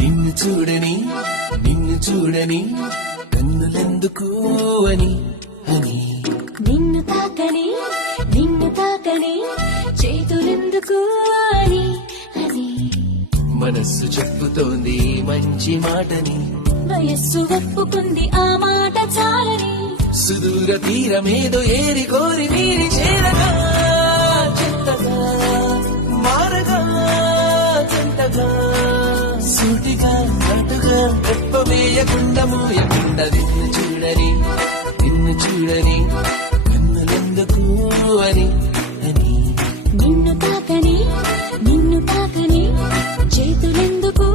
నిన్ను చూడని నిన్ను చూడని కన్నులెందుకు అని అని. నిన్ను తాకని నిన్ను తాకని చేతులెందుకు అని అని. మనస్సు చెప్పుతోంది మంచి మాటని. వయస్సు ఒప్పుకుంది ఆ మాట చాలని. సుదూర తీరమేదో ఏరి కోరి మీరి చేరగా. రెప్పవేయకుండా మూయకుండా నిన్ను చూడని నిన్ను చూడని కన్నులెందుకు అని అని. నిన్ను తాకని నిన్ను తాకని చేతులెందుకు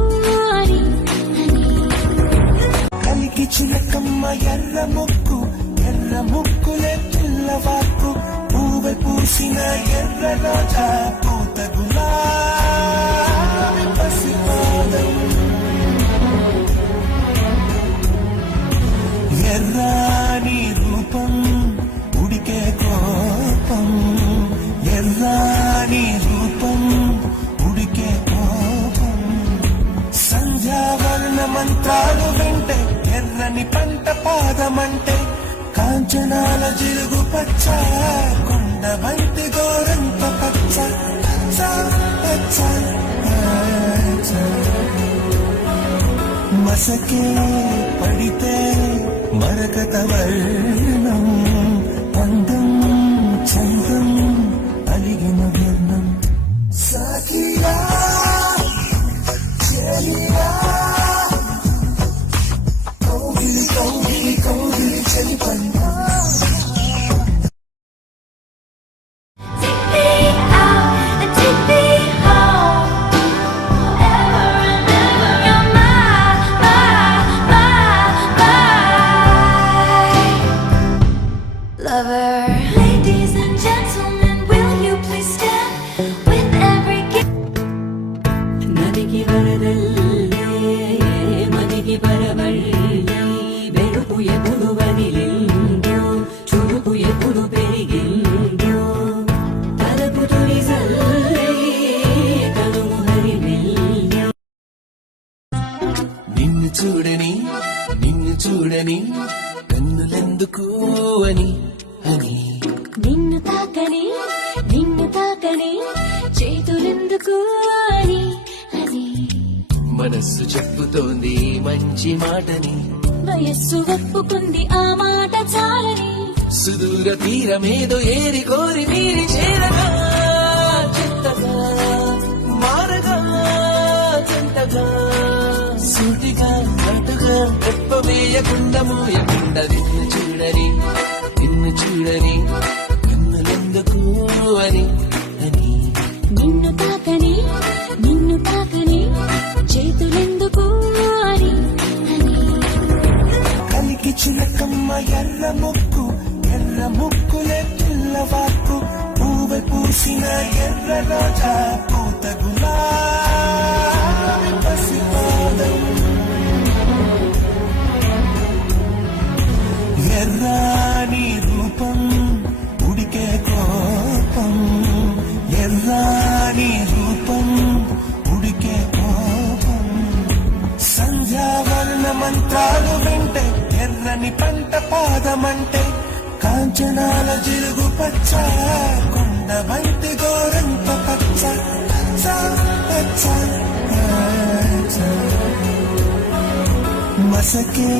అని. కలికి చిలకమ్మ ఎర్ర ముక్కు ఎర్ర ముక్కులే పిల్లవాకు పువ్వె పూసిన ఎర్ర రోజా. ఎర్రాని రూపం ఉడికే కోపం. ఎర్రాని రూపం ఉడికే కోపం. సంధ్యావర్ణ మంత్రాలు వింటే ఎర్రని పంట పాదమంటే కాంచనాల జిలుగు పచ్చ మసకే పడితే మరకత వర్ణం అందం చందం అలిగిన వెలుపు ఎప్పుడు వదిలిందో చురుకు ఎప్పుడు పెరిగిందో తలపు తొలి కనుము హరిమెల్యో నిన్ను చూడని నిన్ను చూడని కన్నులెందుకు అని అని. నిన్ను తాకని నిన్ను తాకని చేతులెందుకు అని అని. మనస్సు చెప్పుతోంది మంచి మాటని. వయస్సు ఒప్పుకుంది ఆ మాట చాలని. సుదూర తీరమేదో ఏరి కోరి మీరి చేరగా చెత్తగా మారగా చెంతగా సూటిగా నటుగా రెప్పవేయకుండా మూయకుండా రోజా పూత పసిపాదం ఎర్రాని రూపం ఉడికే కోపం. ఎర్రాని రూపం. ఉడికే కోపం సంధ్యావర్ణ మంత్రాలు వింటే ఎర్రని పంట పాదమంటే కాంచనాల జిలుగు పచ్చ కొండ బంతి గోరంత పచ్చ పచ్చ పచ్చ పచ్చ. మసకే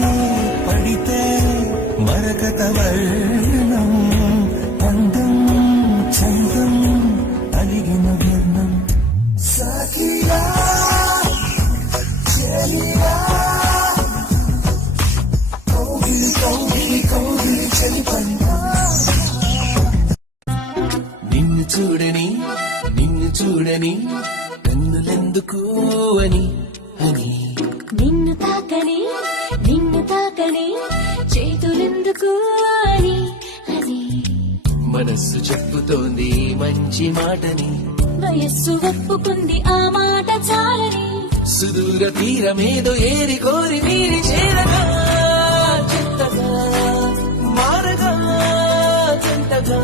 నిన్ను చూడని కన్నులెందుకు అని అని. నిన్ను తాకని నిన్ను తాకని చేతులెందుకు అని అని. మనస్సు చెప్పుతోంది మంచి మాటని. వయస్సు ఒప్పుకుంది ఆ మాట చాలని. సుదూర తీరమేదో ఏరి కోరి మీరి చేరగా చెత్తగా మారగా చెంతగా